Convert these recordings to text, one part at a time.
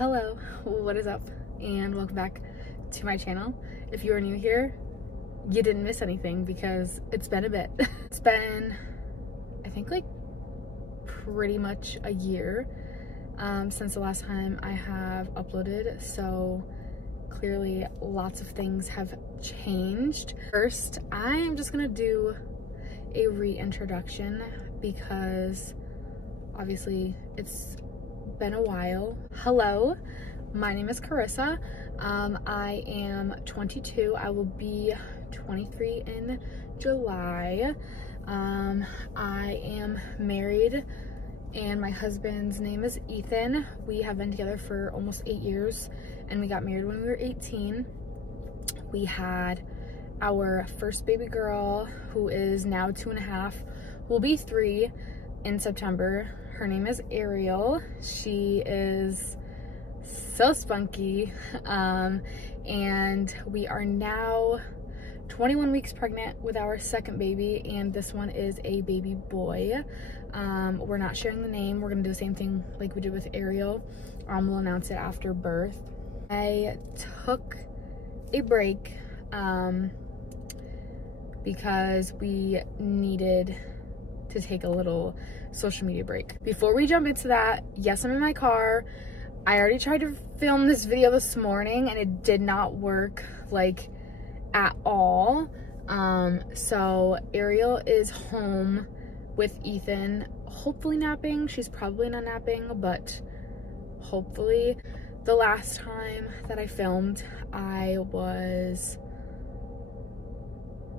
Hello, what is up, and welcome back to my channel. If you are new here, you didn't miss anything because it's been a bit. It's been, I think, like pretty much a year since the last time I have uploaded, so clearly lots of things have changed. First, I am just gonna do a reintroduction because obviously it's been a while. Hello, my name is Carissa. I am 22. I will be 23 in July. I am married and my husband's name is Ethan. We have been together for almost 8 years and we got married when we were 18. We had our first baby girl, who is now 2.5, will be 3 in September. Her name is Ariel. She is so spunky, and we are now 21 weeks pregnant with our second baby, and this one is a baby boy. We're not sharing the name. We're gonna do the same thing like we did with Ariel. We'll announce it after birth. I took a break because we needed to take a little social media break. Before we jump into that, yes, I'm in my car. I already tried to film this video this morning and it did not work like at all. So Ariel is home with Ethan, hopefully napping. She's probably not napping, but hopefully. The last time that I filmed, it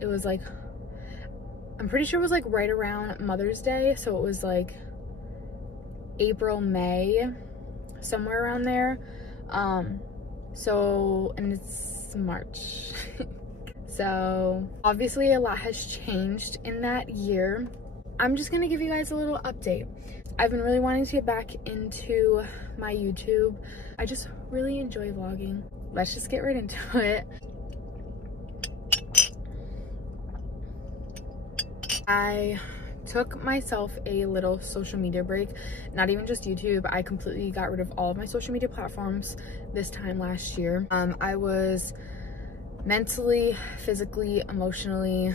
was like, I'm pretty sure it was like right around Mother's Day, so it was like April, May, somewhere around there. And it's March. So obviously a lot has changed in that year. I'm just gonna give you guys a little update. I've been really wanting to get back into my YouTube. I just really enjoy vlogging. Let's just get right into it. I took myself a little social media break, not even just YouTube. I completely got rid of all of my social media platforms this time last year. I was mentally, physically, emotionally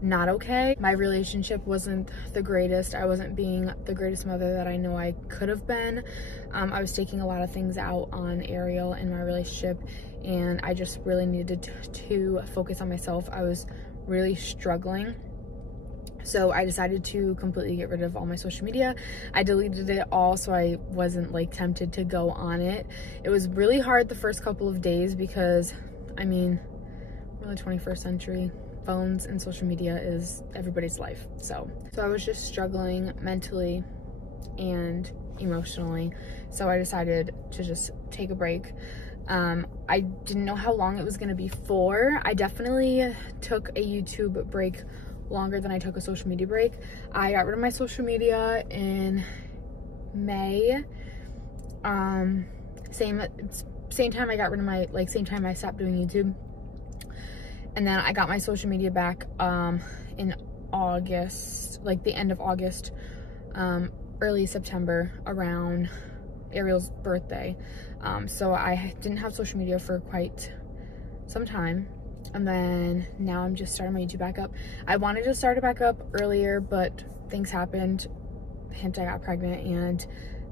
not okay. My relationship wasn't the greatest. I wasn't being the greatest mother that I know I could have been. I was taking a lot of things out on Ariel in my relationship, and I just really needed to focus on myself. I was really struggling. So I decided to completely get rid of all my social media. I deleted it all so I wasn't like tempted to go on it. It was really hard the first couple of days because, I mean, we're in the 21st century. Phones and social media is everybody's life. So I was just struggling mentally and emotionally. So I decided to just take a break. I didn't know how long it was gonna be for. I definitely took a YouTube break longer than I took a social media break. I got rid of my social media in May. Same time I got rid of my, same time I stopped doing YouTube. And then I got my social media back in August, like the end of August, early September, around Ariel's birthday. So I didn't have social media for quite some time. And then now I'm just starting my YouTube back up. I wanted to start it back up earlier, but things happened. Hint, I got pregnant and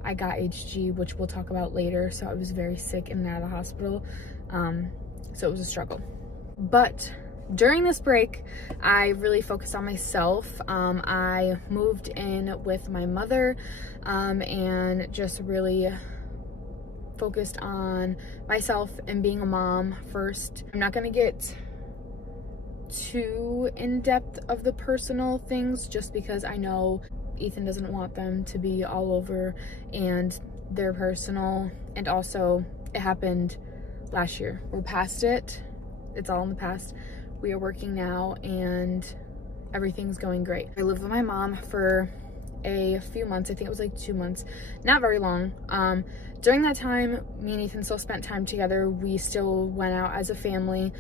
I got HG, which we'll talk about later. So I was very sick and out of the hospital. So it was a struggle. But during this break, I really focused on myself. I moved in with my mother and just really focused on myself and being a mom first. I'm not gonna get too in depth of the personal things just because I know Ethan doesn't want them to be all over and they're personal, and also it happened last year. We're past it. It's all in the past. We are working now and everything's going great. I lived with my mom for a few months. I think it was like 2 months, not very long. During that time, me and Ethan still spent time together. We still went out as a family,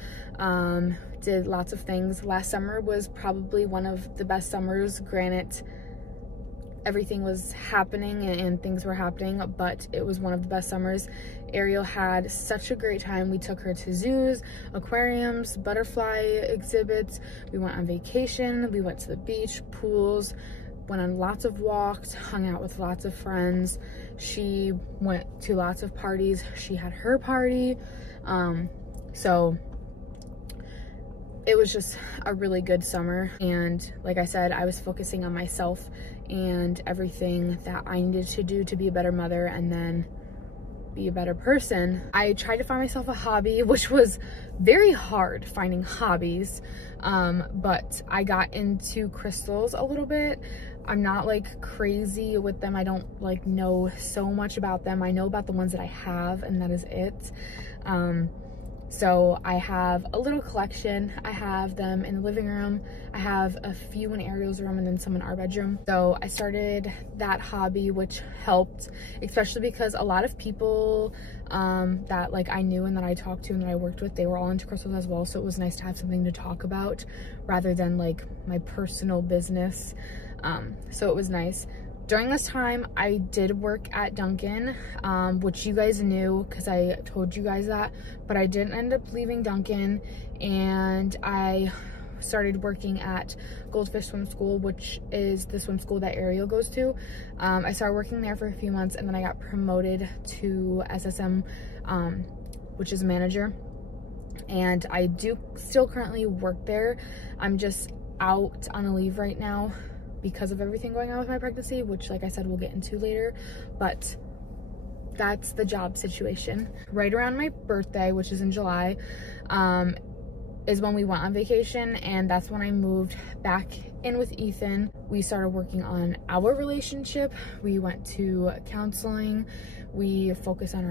did lots of things. Last summer was probably one of the best summers. Granted, everything was happening and things were happening, but it was one of the best summers. Ariel had such a great time. We took her to zoos, aquariums, butterfly exhibits. We went on vacation. We went to the beach, pools, went on lots of walks, hung out with lots of friends. She went to lots of parties. She had her party. So it was just a really good summer. And like I said, I was focusing on myself and everything that I needed to do to be a better mother and then be a better person. I tried to find myself a hobby, which was very hard finding hobbies. But I got into crystals a little bit. I'm not like crazy with them. I don't like know so much about them. I know about the ones that I have, and that is it. So I have a little collection. I have them in the living room. I have a few in Ariel's room and then some in our bedroom. So I started that hobby, which helped, especially because a lot of people that like I knew and that I talked to and that I worked with, they were all into crystals as well. So it was nice to have something to talk about rather than like my personal business. So it was nice. During this time, I did work at Dunkin', which you guys knew because I told you guys that, but I didn't end up leaving Dunkin', and I started working at Goldfish Swim School, which is the swim school that Ariel goes to. I started working there for a few months, and then I got promoted to SSM, which is a manager, and I do still currently work there. I'm just out on a leave right now because of everything going on with my pregnancy, which like I said, we'll get into later, but that's the job situation. Right around my birthday, which is in July, is when we went on vacation, and that's when I moved back in with Ethan. We started working on our relationship. We went to counseling. We focused on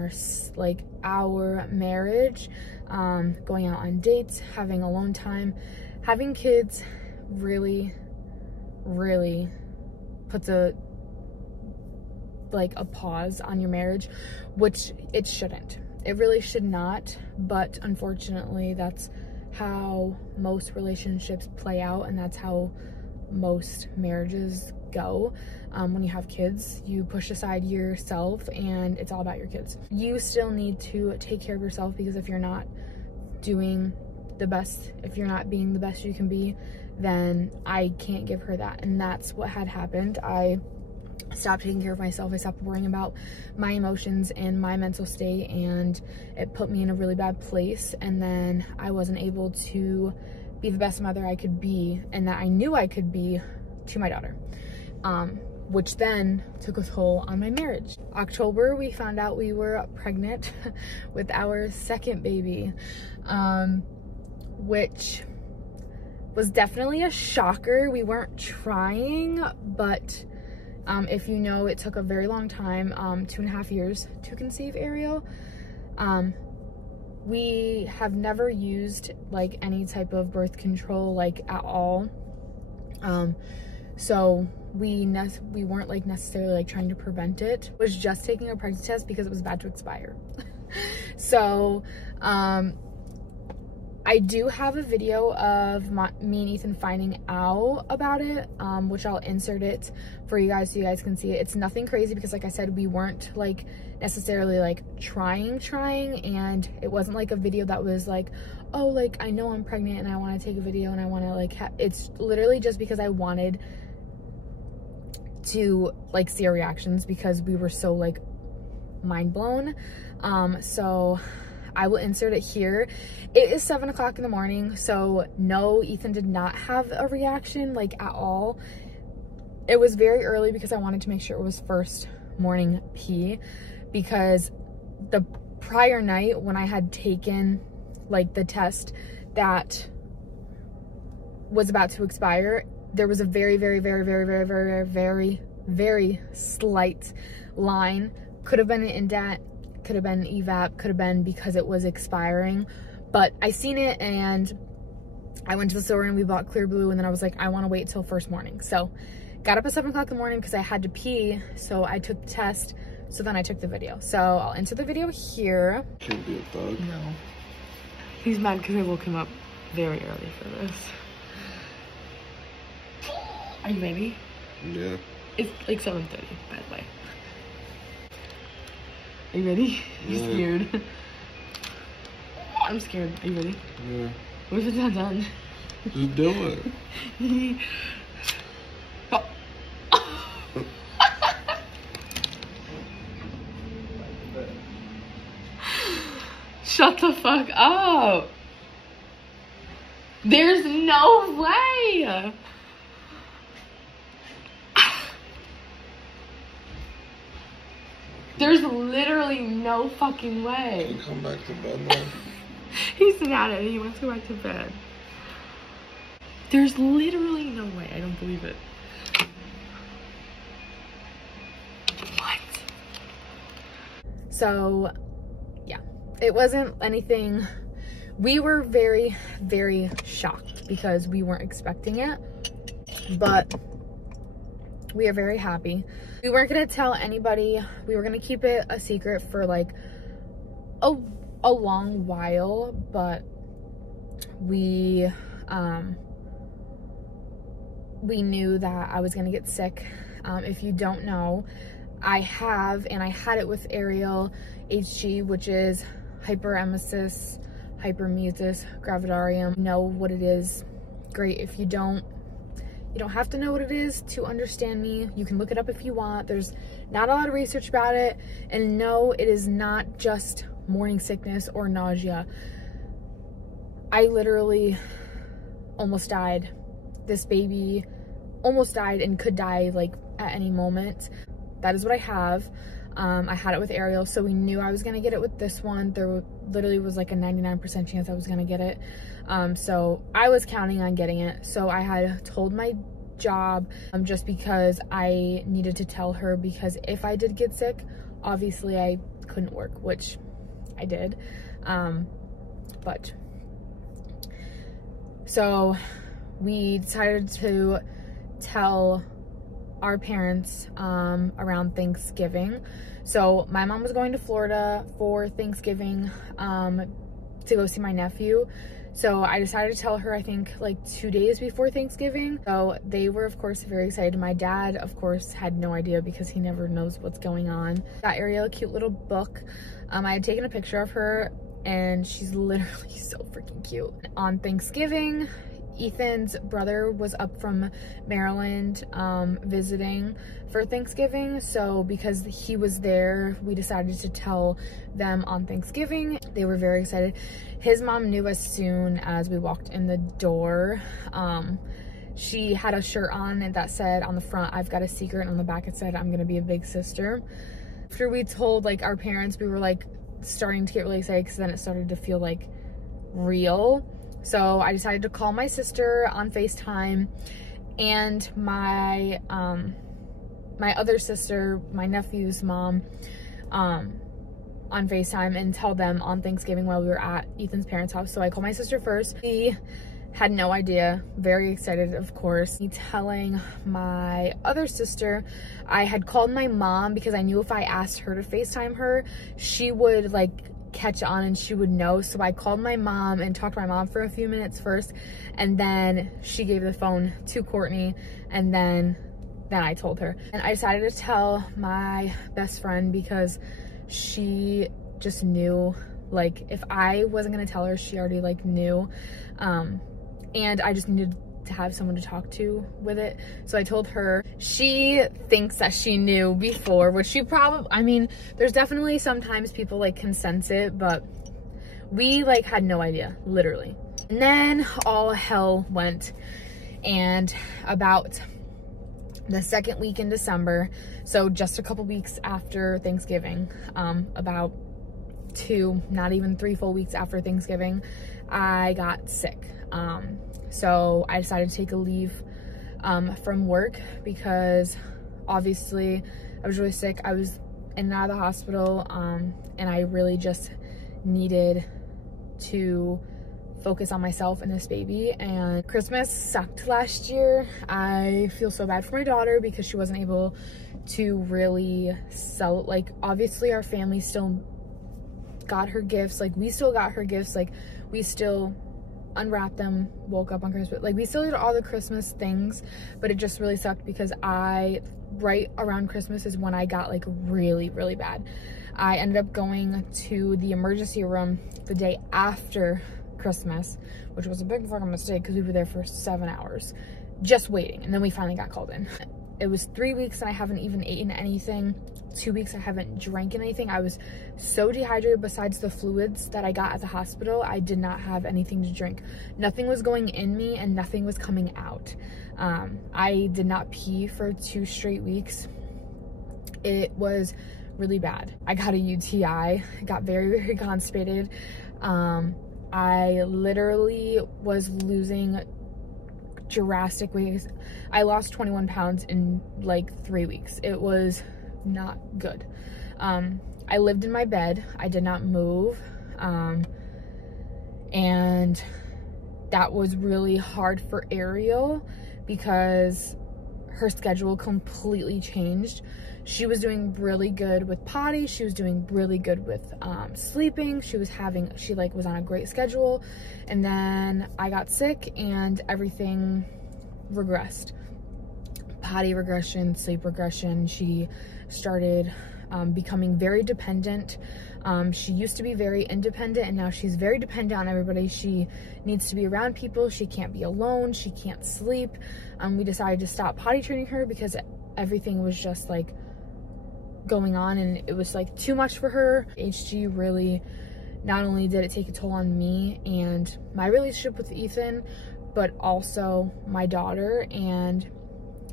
our marriage, going out on dates, having alone time. Having kids really puts a pause on your marriage, which it shouldn't. It really should not, but unfortunately that's how most relationships play out, and that's how most marriages go. When you have kids, you push aside yourself and it's all about your kids. You still need to take care of yourself, because if you're not doing the best, if you're not being the best you can be, then I can't give her that. And that's what had happened. I stopped taking care of myself. I stopped worrying about my emotions and my mental state, and it put me in a really bad place. And then I wasn't able to be the best mother I could be, and that I knew I could be, to my daughter, which then took a toll on my marriage. October, we found out we were pregnant with our second baby, which was definitely a shocker. We weren't trying, but if you know, it took a very long time, 2.5 years to conceive Ariel. We have never used like any type of birth control like at all. So we weren't like necessarily like trying to prevent it. It was just taking a pregnancy test because it was about to expire. So I do have a video of me and Ethan finding out about it, which I'll insert it for you guys so you guys can see it. It's nothing crazy because like I said, we weren't like necessarily like trying, and it wasn't like a video that was like, oh, like I know I'm pregnant and I want to take a video and I want to like it's literally just because I wanted to like see our reactions, because we were so like mind blown. So I will insert it here. It is 7 o'clock in the morning, so no, Ethan did not have a reaction like at all. It was very early because I wanted to make sure it was first morning pee, because the prior night when I had taken like the test that was about to expire, there was a very slight line. Could have been an indent, could have been evap, could have been because it was expiring, but I seen it and I went to the store and we bought Clear Blue, and then I was like, I want to wait till first morning. So got up at 7 o'clock in the morning because I had to pee, so I took the test, so then I took the video. So I'll enter the video here. Can't be a bug. No. He's mad because I woke him up very early for this. Are you ready? Yeah. It's like 7:30, by the way. Are you ready? Yeah. I'm scared. I'm scared. Are you ready? Yeah. What if it's not done? Just do it. Oh. Shut the fuck up. There's no way. There's literally no fucking way. You come back to bed now. He's mad at it. He wants to go back to bed. There's literally no way. I don't believe it. What? So, yeah, it wasn't anything. We were very, very shocked because we weren't expecting it, but we are very happy. We weren't gonna tell anybody. We were gonna keep it a secret for like a long while, but we knew that I was gonna get sick. If you don't know, I had it with Ariel, HG, which is hyperemesis, hypermesis gravidarum. Know what it is. Great. If you don't have to know what it is to understand me. You can look it up if you want. There's not a lot of research about it. And no, it is not just morning sickness or nausea. I literally almost died. This baby almost died and could die like at any moment. That is what I have. I had it with Ariel, so we knew I was gonna get it with this one. There literally was like a 99% chance I was gonna get it. So I was counting on getting it. So I had told my job just because I needed to tell her, because if I did get sick, obviously I couldn't work, which I did. But so we decided to tell our parents around Thanksgiving. So my mom was going to Florida for Thanksgiving to go see my nephew. So I decided to tell her, I think like 2 days before Thanksgiving. So they were of course very excited. My dad of course had no idea because he never knows what's going on. Got Ariel a cute little book. I had taken a picture of her and she's literally so freaking cute. On Thanksgiving, Ethan's brother was up from Maryland visiting for Thanksgiving. So because he was there, we decided to tell them on Thanksgiving. They were very excited. His mom knew as soon as we walked in the door. She had a shirt on and that said on the front, "I've got a secret," and on the back it said, "I'm gonna be a big sister." After we told like our parents, we were like starting to get really excited because then it started to feel like real. So I decided to call my sister on FaceTime and my my other sister, my nephew's mom, on FaceTime and tell them on Thanksgiving while we were at Ethan's parents' house. So I called my sister first. She had no idea, very excited of course. Me telling my other sister, I had called my mom because I knew if I asked her to FaceTime her, she would like catch on and she would know. So I called my mom and talked to my mom for a few minutes first, and then she gave the phone to Courtney, and then I told her. And I decided to tell my best friend because she just knew, like if I wasn't gonna tell her, she already like knew, and I just needed to have someone to talk to with it. So I told her. She thinks that she knew before, which she probably, I mean, there's definitely sometimes people like can sense it, but we like had no idea, literally. And then all hell went, and about the second week in December, so just a couple weeks after Thanksgiving, about 2, not even 3 full weeks after Thanksgiving, I got sick. So I decided to take a leave from work because obviously I was really sick. I was in and out of the hospital, and I really just needed to focus on myself and this baby. And Christmas sucked last year. I feel so bad for my daughter because she wasn't able to really like obviously our family still got her gifts, like we still got her gifts, like we still unwrapped them, woke up on Christmas. Like, we still did all the Christmas things, but it just really sucked because right around Christmas is when I got like really, really bad. I ended up going to the emergency room the day after Christmas, which was a big fucking mistake because we were there for 7 hours just waiting, and then we finally got called in. It was 3 weeks and I haven't even eaten anything. 2 weeks I haven't drank anything. I was so dehydrated. Besides the fluids that I got at the hospital, I did not have anything to drink. Nothing was going in me and nothing was coming out. I did not pee for 2 straight weeks. It was really bad. I got a UTI, got very, very constipated. I literally was losing drastic weight. I lost 21 pounds in like 3 weeks. It was not good. I lived in my bed. I did not move. And that was really hard for Ariel because her schedule completely changed. She was doing really good with potty. She was doing really good with sleeping. She was on a great schedule. And then I got sick and everything regressed. Potty regression, sleep regression. She started becoming very dependent. She used to be very independent and now she's very dependent on everybody. She needs to be around people. She can't be alone. She can't sleep. We decided to stop potty training her because everything was just like going on and it was like too much for her. HG really, not only did it take a toll on me and my relationship with Ethan, but also my daughter, and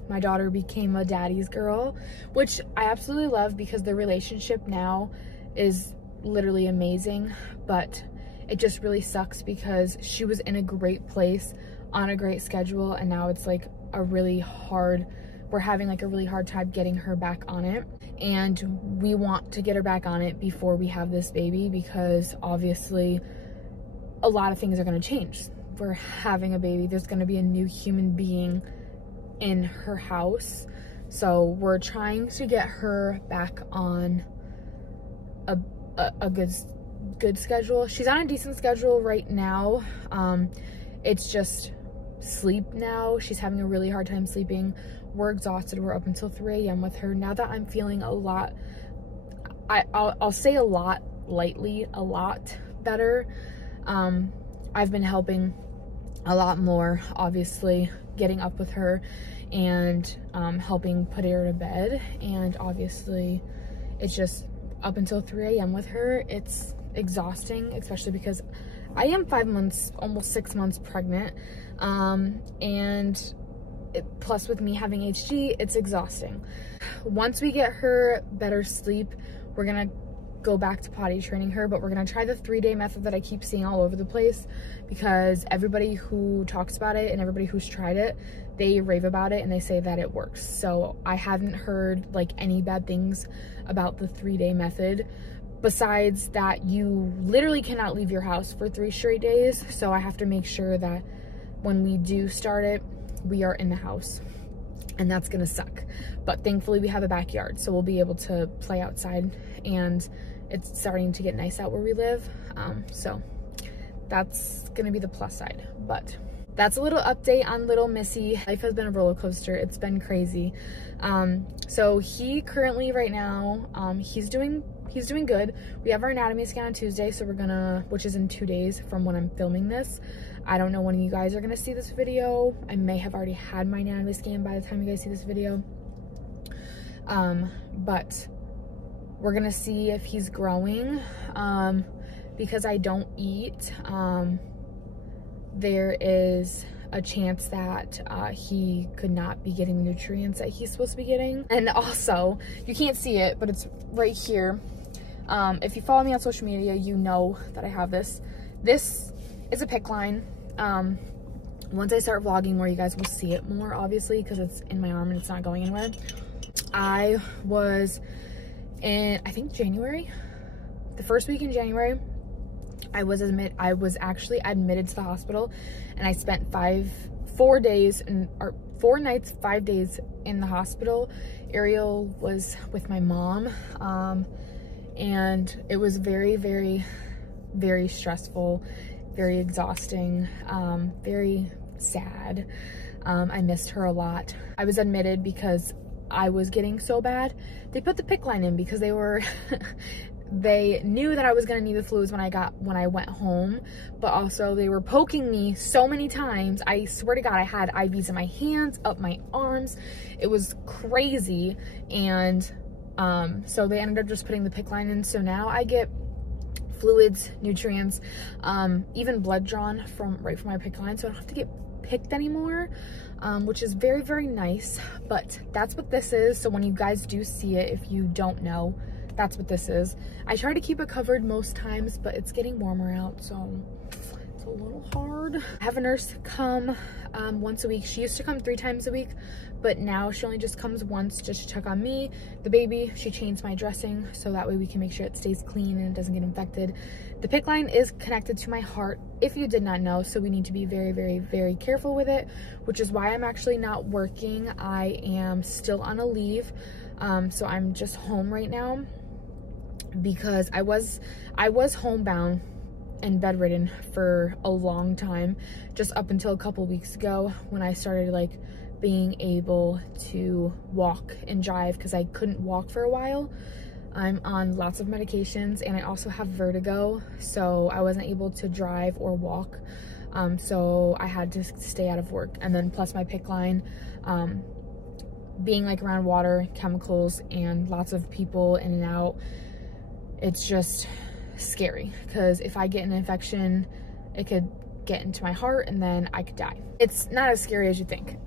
my daughter became a daddy's girl, which I absolutely love because the relationship now is literally amazing. But it just really sucks because she was in a great place on a great schedule and now it's like we're having like a really hard time getting her back on it, and we want to get her back on it before we have this baby because obviously a lot of things are going to change. We're having a baby. There's going to be a new human being in her house, so we're trying to get her back on a good schedule. She's on a decent schedule right now. It's just sleep now. She's having a really hard time sleeping. We're exhausted. We're up until 3 a.m. with her. Now that I'm feeling a lot, I'll say a lot lightly, a lot better. I've been helping a lot more, obviously, getting up with her and helping put her to bed. And obviously, it's just up until 3 a.m. with her. It's exhausting, especially because I am 5 months, almost 6 months pregnant. And plus with me having HG, it's exhausting. Once we get her better sleep, we're gonna go back to potty training her, but we're gonna try the 3-day method that I keep seeing all over the place because everybody who talks about it and everybody who's tried it, they rave about it and they say that it works. So I haven't heard like any bad things about the 3-day method, besides that you literally cannot leave your house for 3 straight days. So I have to make sure that when we do start it, we are in the house, and that's gonna suck. But thankfully we have a backyard, so we'll be able to play outside, and it's starting to get nice out where we live. So that's gonna be the plus side. But that's a little update on little Missy. Life has been a roller coaster. It's been crazy. So he currently right now, he's doing good. We have our anatomy scan on Tuesday, so which is in 2 days from when I'm filming this. I don't know when you guys are gonna see this video. I may have already had my anatomy scan by the time you guys see this video. But we're gonna see if he's growing. Because I don't eat, there is a chance that he could not be getting the nutrients that he's supposed to be getting. And also, you can't see it, but it's right here. If you follow me on social media, you know that I have this. This is a PICC line. Once I start vlogging more, you guys will see it more, obviously, because it's in my arm and it's not going anywhere. I was in, I think January, the first week in January, I was actually admitted to the hospital, and I spent 4 nights, 5 days in the hospital. Ariel was with my mom, and it was very, very, very stressful, very exhausting, very sad. I missed her a lot. I was admitted because I was getting so bad. They put the PICC line in because they were they knew that I was gonna need the fluids when I went home, but also they were poking me so many times. I swear to God, I had IVs in my hands, up my arms. It was crazy. And so they ended up just putting the PICC line in. So now I get fluids, nutrients, even blood drawn right from my PICC line, so I don't have to get picked anymore, which is very, very nice. But that's what this is. So when you guys do see it, if you don't know, that's what this is. I try to keep it covered most times, but it's getting warmer out, so it's a little hard. I have a nurse come once a week. She used to come 3 times a week, but now she only just comes once just to check on me, the baby. She changed my dressing so that way we can make sure it stays clean and it doesn't get infected. The PICC line is connected to my heart, if you did not know, so we need to be very, very, very careful with it, which is why I'm actually not working. I am still on a leave, so I'm just home right now because I was homebound and bedridden for a long time, just up until a couple weeks ago when I started like being able to walk and drive, because I couldn't walk for a while. I'm on lots of medications and I also have vertigo, so I wasn't able to drive or walk, so I had to stay out of work. And then plus my PICC line, being like around water, chemicals, and lots of people in and out, it's just scary, because if I get an infection, it could get into my heart and then I could die. It's not as scary as you think.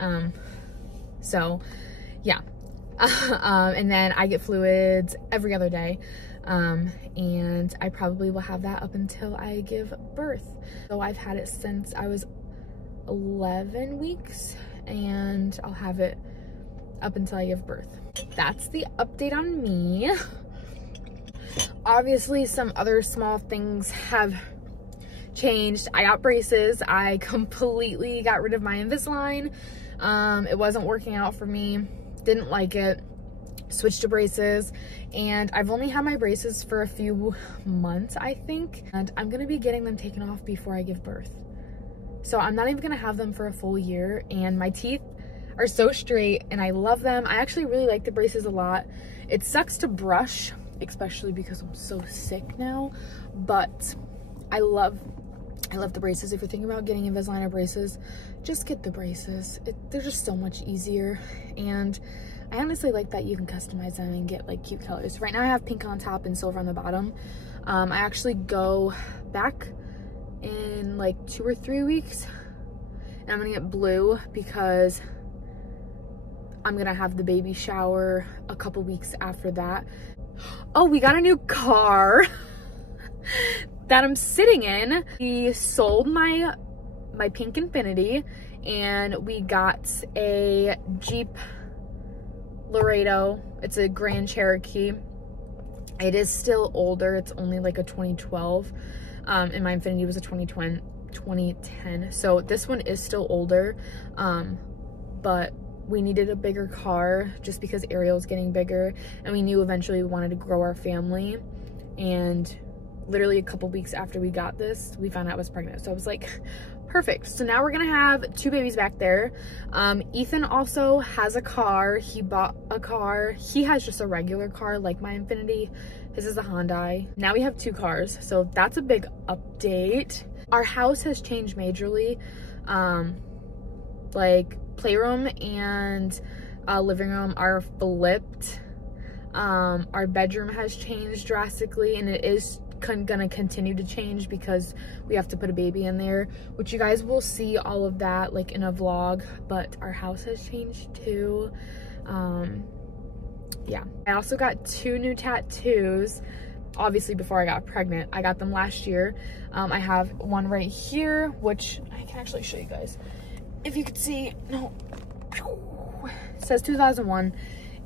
So yeah. And then I get fluids every other day, and I probably will have that up until I give birth. So I've had it since I was 11 weeks, and I'll have it up until I give birth. That's the update on me. Obviously, some other small things have changed. I got braces. I completely got rid of my Invisalign. It wasn't working out for me. Didn't like it. Switched to braces, and I've only had my braces for a few months, I think, and I'm gonna be getting them taken off before I give birth. So I'm not even gonna have them for a full year, and my teeth are so straight and I love them. I actually really like the braces a lot. It sucks to brush, especially because I'm so sick now, but I love the braces. If you're thinking about getting Invisalign or braces, just get the braces. They're just so much easier, and I honestly like that you can customize them and get like cute colors. Right now I have pink on top and silver on the bottom. I actually go back in like 2 or 3 weeks, and I'm gonna get blue because I'm gonna have the baby shower a couple weeks after that. Oh, we got a new car that I'm sitting in. We sold my pink Infiniti, and we got a Jeep Laredo. It's a Grand Cherokee. It is still older. It's only like a 2012, and my Infiniti was a 2010. So this one is still older, but we needed a bigger car just because Ariel's getting bigger, and we knew eventually we wanted to grow our family. And literally a couple weeks after we got this, we found out I was pregnant. So I was like, perfect. So now we're gonna have 2 babies back there. Ethan also has a car. He bought a car. He has just a regular car like my Infiniti. His is a Hyundai. Now we have 2 cars, so that's a big update. Our house has changed majorly. Like playroom and living room are flipped. Our bedroom has changed drastically, and it is gonna continue to change because we have to put a baby in there, which you guys will see all of that like in a vlog. But our house has changed too. Yeah, I also got 2 new tattoos, obviously before I got pregnant. I got them last year. I have one right here, which I can actually show you guys if you could see. No, it says 2001.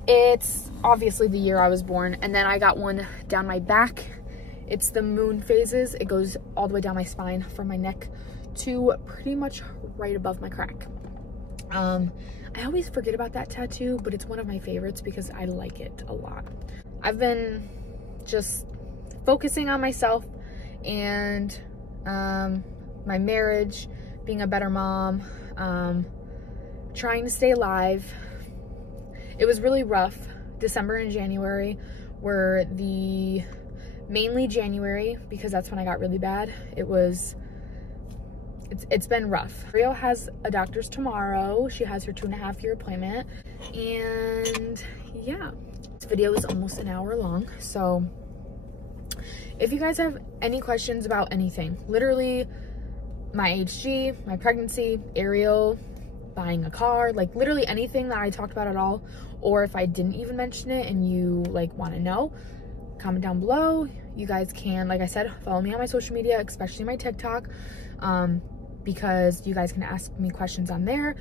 It's obviously the year I was born. And then I got one down my back. It's the moon phases. It goes all the way down my spine from my neck to pretty much right above my crack. I always forget about that tattoo, but it's one of my favorites because I like it a lot. I've been just focusing on myself and my marriage, being a better mom, trying to stay alive. It was really rough. December and January were mainly January, because that's when I got really bad. It's been rough. Ariel has a doctor's tomorrow. She has her 2.5-year appointment. And yeah, this video is almost an hour long. So if you guys have any questions about anything, literally my HG, my pregnancy, Ariel, buying a car, like literally anything that I talked about at all, or if I didn't even mention it and you like want to know, comment down below. You guys can, like I said, follow me on my social media, especially my TikTok, because you guys can ask me questions on there.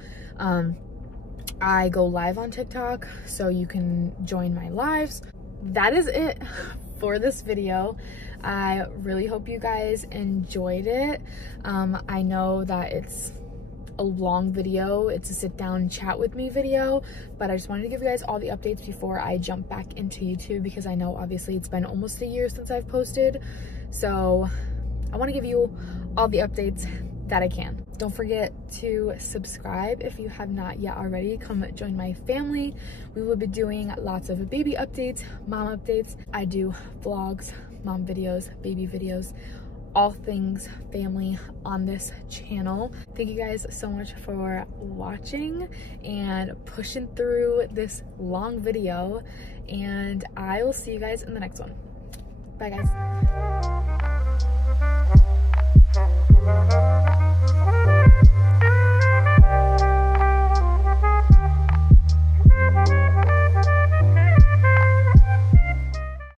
I go live on TikTok, so you can join my lives. That is it for this video. I really hope you guys enjoyed it. I know that it's a long video, it's a sit down chat with me video, but I just wanted to give you guys all the updates before I jump back into YouTube, because I know obviously it's been almost a year since I've posted, so I want to give you all the updates that I can. Don't forget to subscribe if you have not yet already. Come join my family. We will be doing lots of baby updates, mom updates. I do vlogs, mom videos, baby videos, all things family on this channel. Thank you guys so much for watching and pushing through this long video, and I will see you guys in the next one. Bye guys.